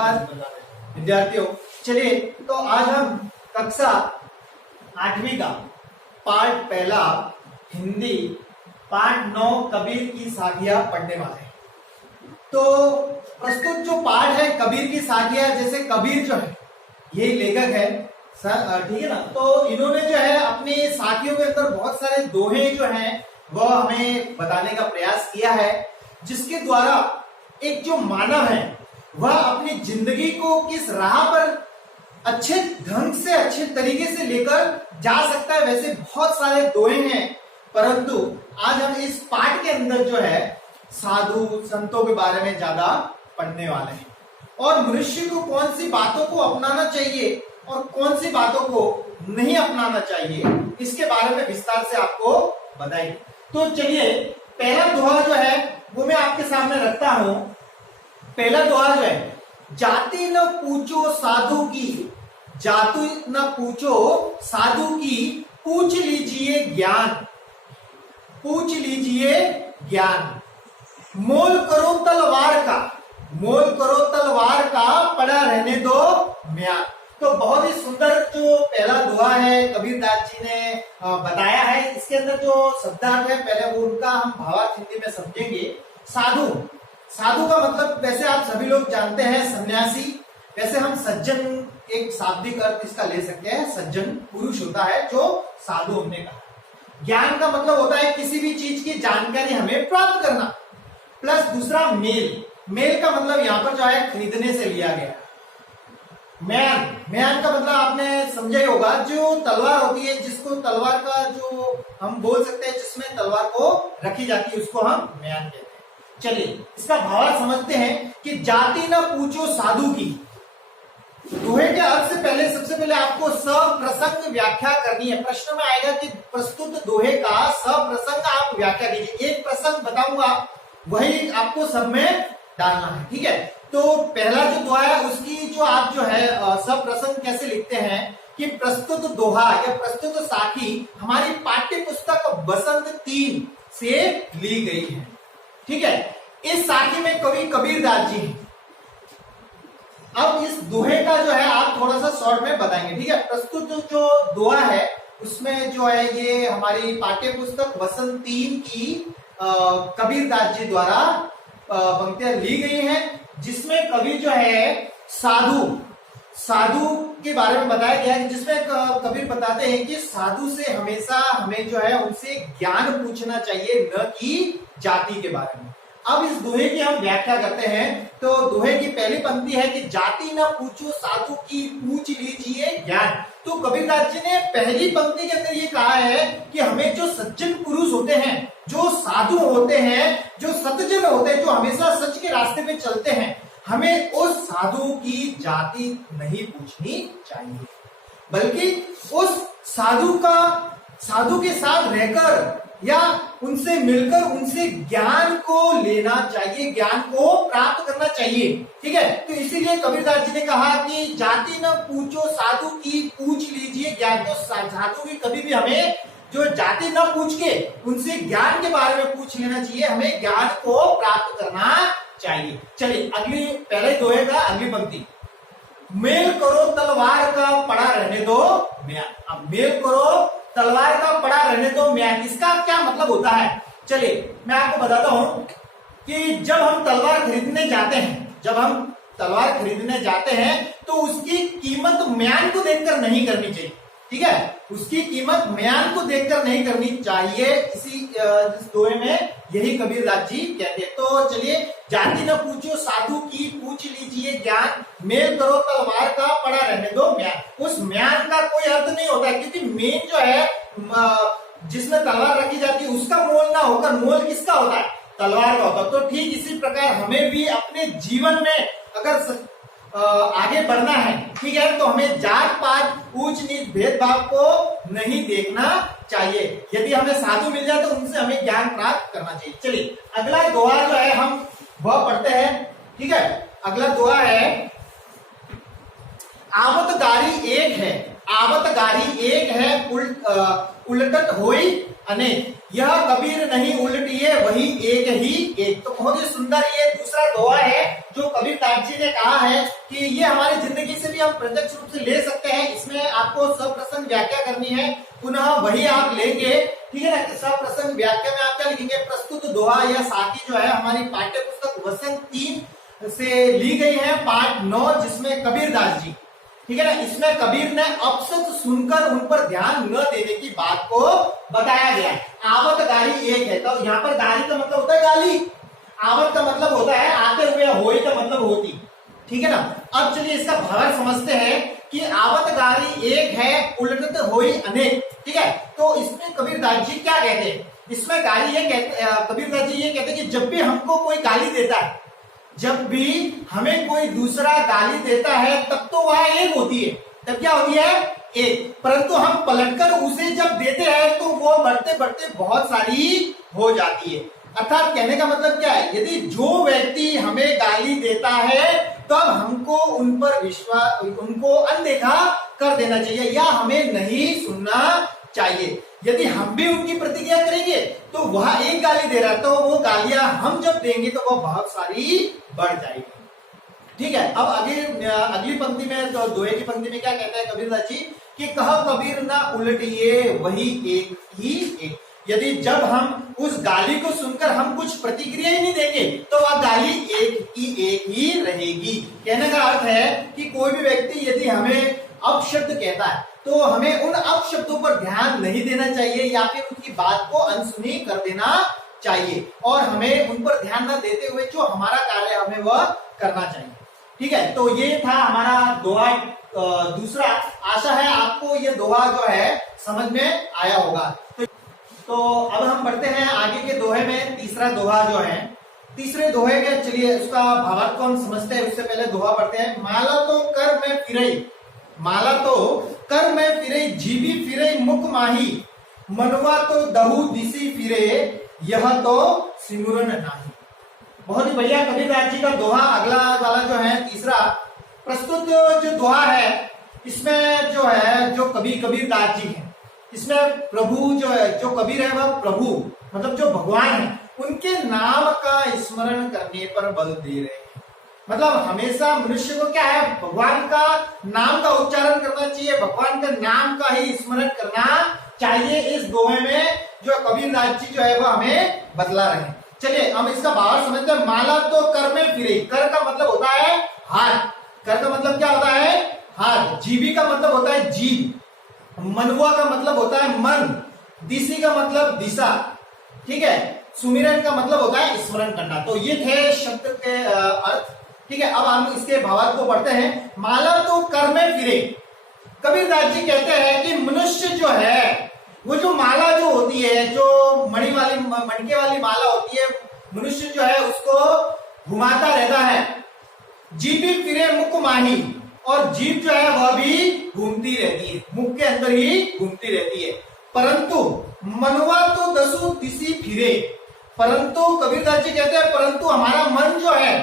विद्यार्थियों, चलिए तो आज हम कक्षा 8वीं का पाठ पहला हिंदी पाठ 9 कबीर की साखियां पढ़ने वाले हैं। तो प्रस्तुत जो पाठ है कबीर की साखियां, जैसे कबीर जो है ये लेखक है, ठीक है ना। तो इन्होंने जो है अपनी साखियों के अंदर बहुत सारे दोहे जो हैं वो हमें बताने का प्रयास किया है, जिसके द्वारा एक जो मानव है वह अपनी जिंदगी को किस राह पर अच्छे ढंग से अच्छे तरीके से लेकर जा सकता है। वैसे बहुत सारे दोहे हैं, परंतु आज हम इस पाठ के अंदर जो है साधु संतों के बारे में ज्यादा पढ़ने वाले हैं और मनुष्य को कौन सी बातों को अपनाना चाहिए और कौन सी बातों को नहीं अपनाना चाहिए, इसके बारे में विस्तार से आपको बताएंगे। तो चलिए पहला दोहा जो है वो मैं आपके सामने रखता हूं। पहला दोहा जो है, जाति न पूछो साधु की, जाति न पूछो साधु की, पूछ लीजिए ज्ञान, पूछ लीजिए ज्ञान। मोल करो तलवार का, मोल करो तलवार का, पड़ा रहने दो म्यान। तो बहुत ही सुंदर जो पहला दोहा है कबीरदास जी ने बताया है। इसके अंदर जो शब्दार्थ है पहले वो उनका हम भावार्थ हिंदी में समझेंगे। साधु, साधु का मतलब वैसे आप सभी लोग जानते हैं सन्यासी। वैसे हम सज्जन एक शाब्दिक अर्थ इसका ले सकते हैं, सज्जन पुरुष होता है जो साधु हमने कहा। ज्ञान का मतलब होता है किसी भी चीज की जानकारी हमें प्राप्त करना, प्लस दूसरा मेल, मेल का मतलब यहाँ पर जो है खरीदने से लिया गया। म्यान, म्यान का मतलब आपने समझा ही होगा, जो तलवार होती है, जिसको तलवार का जो हम बोल सकते हैं जिसमें तलवार को रखी जाती है उसको हम म्यान कहते हैं। चलिए इसका भावार्थ समझते हैं कि जाति न पूछो साधु की। दोहे के अर्थ से पहले सबसे पहले आपको सप्रसंग व्याख्या करनी है। प्रश्न में आएगा कि प्रस्तुत दोहे का सप्रसंग आप व्याख्या कीजिए। एक प्रसंग बताऊंगा वही आपको सब में डालना है, ठीक है। तो पहला जो दोहा है उसकी जो आप जो है सब प्रसंग कैसे लिखते हैं कि प्रस्तुत दोहा या प्रस्तुत साखी हमारी पाठ्य पुस्तक बसंत 3 से ली गई है, ठीक है। इस साखी में कवि कबीरदास जी हैं। अब इस दोहे का जो है आप थोड़ा सा शॉर्ट में बताएंगे, ठीक है। प्रस्तुत जो दोहा है उसमें जो है ये हमारी पाठ्य पुस्तक बसंत 3 की कबीरदास जी द्वारा पंक्तियां ली गई हैं, जिसमें कवि जो है साधु, साधु के बारे में बताया गया है, जिसमें कबीर बताते हैं कि साधु से हमेशा हमें जो है उनसे ज्ञान पूछना चाहिए, न कि जाति के बारे में। अब इस दोहे की हम व्याख्या करते हैं। तो दोहे की पहली पंक्ति है कि जाति न पूछो साधु की, पूछ लीजिए ज्ञान। तो कबीरदास जी ने पहली पंक्ति के अंदर ये कहा है कि हमें जो सज्जन पुरुष होते हैं, जो साधु होते हैं, जो सतजन होते हैं, जो हमेशा सच के रास्ते पे चलते हैं, हमें उस साधु की जाति नहीं पूछनी चाहिए, बल्कि उस साधु के साथ रहकर या उनसे मिलकर उनसे ज्ञान को लेना चाहिए, ज्ञान को प्राप्त करना चाहिए, ठीक है। तो इसीलिए कबीरदास जी ने कहा कि जाति न पूछो साधु की, पूछ लीजिए ज्ञान। तो साधु की कभी भी हमें जो जाति न पूछ के उनसे ज्ञान के बारे में पूछ लेना चाहिए, हमें ज्ञान को प्राप्त करना चाहिए। चलिए अगली, पहले दोहे का अगली पंक्ति, मेल करो तलवार का, पड़ा रहने दो म्यान। अब मेल करो तलवार का, पड़ा रहने दो म्यान, इसका क्या मतलब होता है? चलिए मैं आपको बताता हूं कि जब हम तलवार खरीदने जाते हैं, जब हम तलवार खरीदने जाते हैं तो उसकी कीमत म्यान को देखकर नहीं करनी चाहिए, ठीक है। उसकी कीमत म्यान को देखकर नहीं करनी चाहिए। इसी इस दोहे में यही कबीरदास जी कहते हैं। तो चलिए, जाति न पूछो साधु की, पूछ लीजिए ज्ञान, मेल करो तलवार का, पड़ा रहने दो म्यान। उस म्यान का कोई अर्थ नहीं होता, क्योंकि मेन जो है जिसमें तलवार रखी जाती है उसका मोल ना होकर मोल किसका होता है? तलवार का होता है। तो ठीक इसी प्रकार हमें भी अपने जीवन में अगर आगे बढ़ना है, ठीक है, तो हमें जात पात ऊंच नीच भेदभाव को नहीं देखना चाहिए। यदि हमें साधु मिल जाए तो उनसे हमें ज्ञान प्राप्त करना चाहिए। चलिए अगला दोहा जो है हम वह पढ़ते हैं, ठीक है। अगला दोहा है, आवत गारी एक है, आवत गारी एक है, उलटत होई अनेक। यह कबीर नहीं उलटिए वही एक ही एक। तो बहुत ही सुंदर ये दूसरा दोहा है जो कबीर दास जी ने कहा है कि ये हमारी जिंदगी से भी हम प्रत्यक्ष रूप से ले सकते हैं। इसमें आपको सप्रसंग व्याख्या करनी है, पुनः वही आप लेंगे, ठीक है ना। सप्रसंग व्याख्या में आप क्या लिखेंगे, प्रस्तुत दोहा या साखी जो है हमारी पाठ्य पुस्तक वसंत 3 से ली गई है, पाठ 9, जिसमें कबीर दास जी, ठीक है ना, इसमें कबीर ने अपशब्द सुनकर उन पर ध्यान न देने की बात को बताया गया है। आवत गाली एक है, तो यहाँ पर गाली का मतलब होता है गाली, आवत का मतलब होता है आते हुए, होई का मतलब होती, ठीक है ना। अब चलिए इसका भाव समझते हैं कि आवत गाली एक है, उलटत होई अनेक, ठीक है। तो इसमें कबीर दास जी क्या कहते हैं, इसमें गाली ये कहते, कबीर दास जी ये कहते हैं कि जब भी हमको कोई गाली देता है, जब भी हमें कोई दूसरा गाली देता है, तब तो वह एक होती है, तब क्या होती है, एक। परंतु हम पलटकर उसे जब देते हैं तो वो बढ़ते बढ़ते बहुत सारी हो जाती है। अर्थात कहने का मतलब क्या है, यदि जो व्यक्ति हमें गाली देता है तब हमको उन पर विश्वास, उनको अनदेखा कर देना चाहिए या हमें नहीं सुनना चाहिए। यदि हम भी उनकी प्रतिक्रिया करेंगे तो वह एक गाली दे रहा है, तो वो गालियां हम जब देंगे तो वो बहुत सारी बढ़ जाएगी, ठीक है। अब आगे अगली पंक्ति में, तो दोहे की पंक्ति में क्या कहते हैं कबीर दास जी कि कह कबीर ना उलटिए वही एक ही एक। यदि जब हम उस गाली को सुनकर हम कुछ प्रतिक्रिया ही नहीं देंगे तो वह गाली एक ही रहेगी। कहने का अर्थ है कि कोई भी व्यक्ति यदि हमें अपशब्द कहता है तो हमें उन अपशब्दों पर ध्यान नहीं देना चाहिए या फिर उनकी बात को अनसुनी कर देना चाहिए, और हमें उन पर ध्यान न देते हुए जो हमारा कार्य हमें वह करना चाहिए, ठीक है। तो ये था हमारा दोहा दूसरा। आशा है आपको ये दोहा जो है समझ में आया होगा। तो अब हम बढ़ते हैं आगे के दोहे में। तीसरा दोहा जो है, तीसरे दोहे में चलिए उसका भावार्थ को हम समझते हैं, उससे पहले दोहा पढ़ते हैं। माला तो कर में फिरई, माला तो कर में फिरे, जीवी फिरे मुख माही, मनवा तो दहु दिसी फिरे, यह तो सिमरन नाही। बहुत ही बढ़िया कबीर दास जी का दोहा। अगला वाला जो है तीसरा प्रस्तुत जो दोहा है, इसमें जो है जो कबीर दास जी है, इसमें प्रभु जो है, जो कबीर है वह प्रभु मतलब जो भगवान है उनके नाम का स्मरण करने पर बल दे रहे हैं। मतलब हमेशा मनुष्य को क्या है, भगवान का नाम का उच्चारण करना चाहिए, भगवान का नाम का ही स्मरण करना चाहिए। इस दोहे में जो कबीर दास जी जो है वो हमें बतला रहे हैं। चलिए हम इसका भाव समझते हैं। माला तो कर में फिरे, कर का मतलब होता है हाथ, कर का मतलब क्या होता है, हाथ। जीवी का मतलब होता है जीव, मनवा का मतलब होता है मन, दिशी का मतलब दिशा, ठीक है। सुमिरन का मतलब होता है स्मरण करना। तो ये थे शब्द के अर्थ, ठीक है। अब हम इसके भावार्थ को पढ़ते हैं। माला तो कर में फिरे, कबीर दास जी कहते हैं कि मनुष्य जो है वो जो माला जो होती है, जो मणि वाली मणके वाली माला होती है, मनुष्य जो है उसको घुमाता रहता है। जीवी फिरे मुख माही, और जीव जो है वह भी घूमती रहती है, मुख के अंदर ही घूमती रहती है। परंतु मनवा तो दसु दिशी फिरे, परंतु कबीर दास जी कहते हैं परंतु हमारा मन जो है,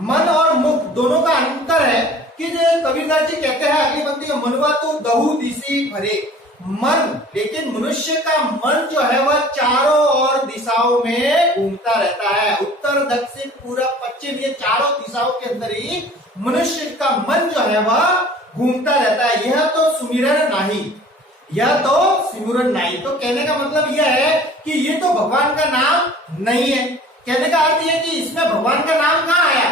मन और मुख दोनों का अंतर है कि जो कबीर दास जी कहते हैं अगली पंक्ति में, मनवा तो दहु दिशी भरे, मन, लेकिन मनुष्य का मन जो है वह चारों ओर दिशाओं में घूमता रहता है, उत्तर दक्षिण पूरब पश्चिम, ये चारों दिशाओं के अंदर ही मनुष्य का मन जो है वह घूमता रहता है। यह तो सुमिरन नाही, यह तो सिमरन नहीं। तो कहने का मतलब यह है कि ये तो भगवान का नाम नहीं है। कहने का अर्थ यह कि इसमें भगवान का नाम कहाँ आया,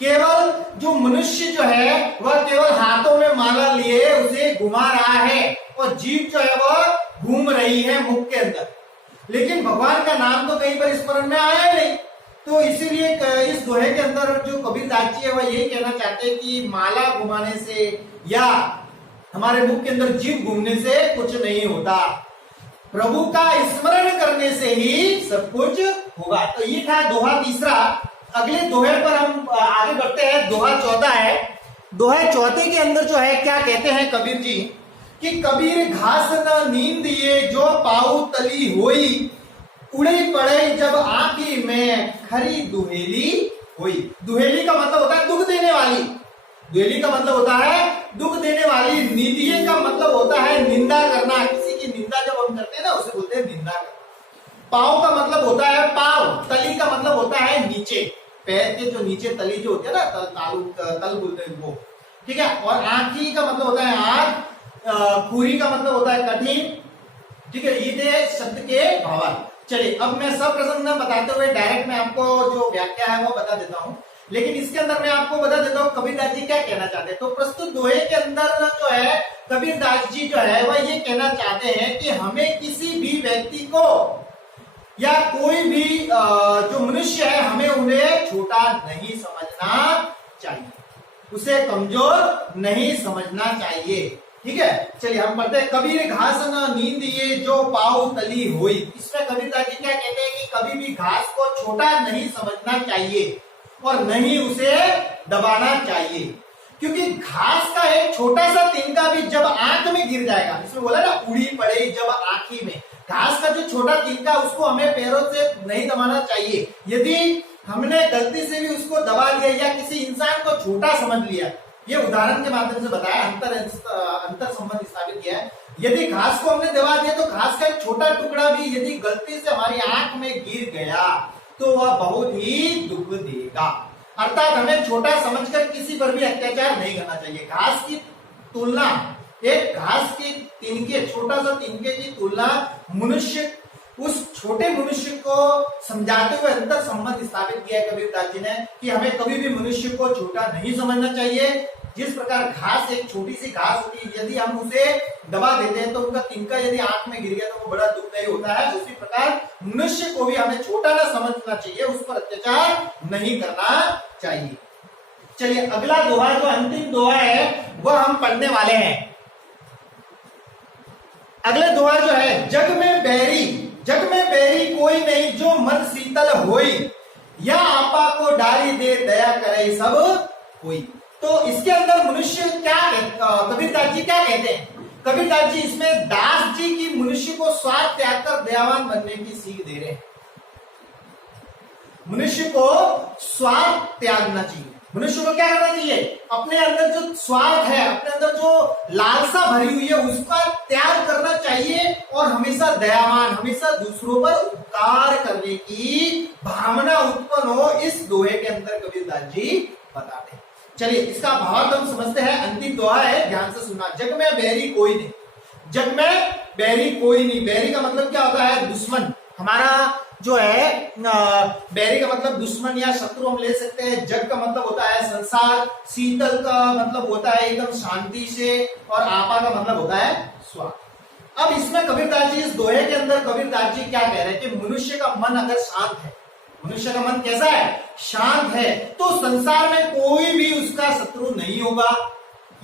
केवल जो मनुष्य जो है वह केवल हाथों में माला लिए उसे घुमा रहा है, और जीव जो है वह घूम रही है मुख के अंदर, लेकिन भगवान का नाम तो कहीं पर स्मरण में आया नहीं। तो इसीलिए इस दोहे के अंदर जो कबीर दास जी है वह यही कहना चाहते हैं कि माला घुमाने से या हमारे मुख के अंदर जीव घूमने से कुछ नहीं होता, प्रभु का स्मरण करने से ही सब कुछ होगा। तो ये था दोहा तीसरा। अगले दोहे पर हम आगे बढ़ते हैं। दोहा चौथा है। दोहे चौथे के अंदर जो है क्या कहते हैं कबीर जी कि कबीर घास न नींद ये जो पाऊ तली होई, उड़े पड़े जब आंखी में खरी दुहेली हुई। दुहेली का मतलब होता है दुख देने वाली, दुहेली का मतलब होता है दुख देने वाली। निंदिये का मतलब होता है निंदा करना, किसी की निंदा जब हम करते हैं ना उसे बोलते हैं निंदा करना। पाव का मतलब होता है पाव, तली का मतलब होता है नीचे, पैर के जो नीचे तली जो होती है ना, तल बोलते हैं वो, ठीक है। और आंखी का मतलब होता है आंख, खूरी का मतलब होता है कठिन, ठीक है। ये थे शब्द के भावार्थ। चलिए अब मैं सब प्रसंग न बताते हुए डायरेक्ट मैं आपको जो व्याख्या है वो बता देता हूं, लेकिन इसके अंदर मैं आपको बता देता हूँ कबीरदास जी क्या कहना चाहते हैं। तो प्रस्तुत दोहे के अंदर जो है कबीरदास जी जो है वह ये कहना चाहते हैं कि हमें किसी भी व्यक्ति को या कोई भी जो मनुष्य है हमें उन्हें छोटा नहीं समझना चाहिए, उसे कमजोर नहीं समझना चाहिए, ठीक है। चलिए हम पढ़ते हैं। कबीर घास न नींद ये जो पाव तली हुई। इसमें कबीरदास जी क्या कहते हैं कि कभी भी घास को छोटा नहीं समझना चाहिए और नहीं उसे दबाना चाहिए, क्योंकि घास का एक छोटा सा तिनका भी जब आंख में गिर जाएगा, इसमें बोला ना उड़ी पड़े जब आंखी में, घास का जो छोटा तिनका उसको हमें पैरों से नहीं दबाना चाहिए। यदि हमने गलती से भी उसको दबा लिया या किसी इंसान को छोटा समझ लिया, ये उदाहरण के माध्यम से बताया, अंतर संबंध स्थापित किया है। यदि घास को हमने दबा दिया तो घास का एक छोटा टुकड़ा भी यदि गलती से हमारी आंख में गिर गया तो वह बहुत ही दुख देगा। अर्थात हमें छोटा समझकर किसी पर भी अत्याचार नहीं करना चाहिए। घास की तुलना, एक घास के तिनके, छोटा सा तिनके की तुलना मनुष्य, उस छोटे मनुष्य को समझाते हुए अंतर संबंध स्थापित किया है कबीरदास जी ने कि हमें कभी भी मनुष्य को छोटा नहीं समझना चाहिए। जिस प्रकार घास, एक छोटी सी घास होती है, यदि हम उसे दबा देते हैं तो उनका तिनका यदि आंख में गिर गया तो वो बड़ा दुखदायी होता है। उसी प्रकार मनुष्य को भी हमें छोटा ना समझना चाहिए, उस पर अत्याचार नहीं करना चाहिए। चलिए अगला दोहा, जो अंतिम दोहा है वह हम पढ़ने वाले हैं। अगले दोहा जो है, जग में बैरी कोई नहीं जो मन शीतल होई, या आपा को डाली दे दया करे सब कोई। तो इसके अंदर मनुष्य क्या, कबीरदास जी क्या कहते हैं? कबीरदास जी इसमें दास जी की मनुष्य को स्वार्थ त्याग कर दयावान बनने की सीख दे रहे हैं। मनुष्य को स्वार्थ त्यागना चाहिए, मनुष्य को क्या करना चाहिए? अपने अंदर जो स्वार्थ है, अपने अंदर जो लालसा भरी हुई है उसका त्याग करना चाहिए और हमेशा दयावान, हमेशा दूसरों पर उपकार करने की भावना उत्पन्न हो, इस दोहे के अंदर कबीरदास जी बताते हैं। चलिए इसका भाव हम समझते हैं। अंतिम दोहा है, ध्यान से सुनना। जग में बैरी कोई नहीं, जग में बैरी कोई नहीं। बैरी का मतलब क्या होता है? दुश्मन। हमारा जो है बैरी का मतलब दुश्मन या शत्रु हम ले सकते हैं। जग का मतलब होता है संसार, शीतल का मतलब होता है एकदम शांति से, और आपा का मतलब होता है स्वार्थ। अब इसमें कबीरदास जी, इस दोहे के अंदर कबीरदास जी क्या कह रहे हैं कि मनुष्य का मन अगर शांत है, मनुष्य का मन कैसा है? शांत है, तो संसार में कोई भी उसका शत्रु नहीं होगा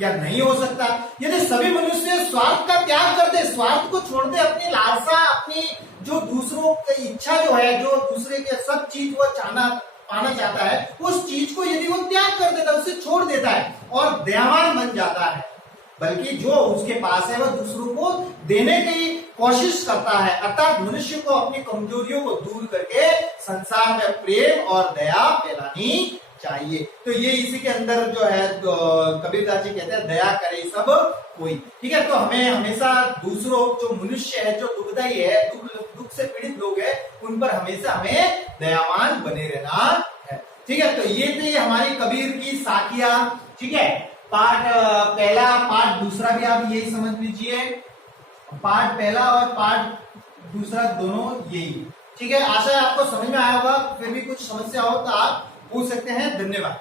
या नहीं हो सकता। यदि सभी मनुष्य स्वार्थ का त्याग करते, स्वार्थ को छोड़ते, अपनी लालसा, अपनी जो दूसरों की इच्छा जो है, जो दूसरे के सब चीज वो पाना चाहता है, उस चीज को यदि वो त्याग कर देता है, उसे छोड़ देता है और दयावान बन जाता है, बल्कि जो उसके पास है वह दूसरों को देने की कोशिश करता है, अर्थात मनुष्य को अपनी कमजोरियों को दूर करके संसार में प्रेम और दया फैलानी चाहिए। तो ये इसी के अंदर जो है तो कबीरदास जी कहते हैं दया करे सब कोई, ठीक है। तो हमें हमेशा दूसरों, जो मनुष्य है, जो दुखदाई है, दुख से पीड़ित लोग हैं, उन पर हमेशा हमें दयावान बने रहना है, ठीक है। तो ये थी हमारी कबीर की साखियां, ठीक है। पार्ट पहला, पार्ट दूसरा भी आप यही समझ लीजिए, पार्ट पहला और पार्ट दूसरा दोनों यही, ठीक है। आशा है आपको समझ में आया होगा। फिर भी कुछ समस्या हो तो आप पूछ सकते हैं। धन्यवाद।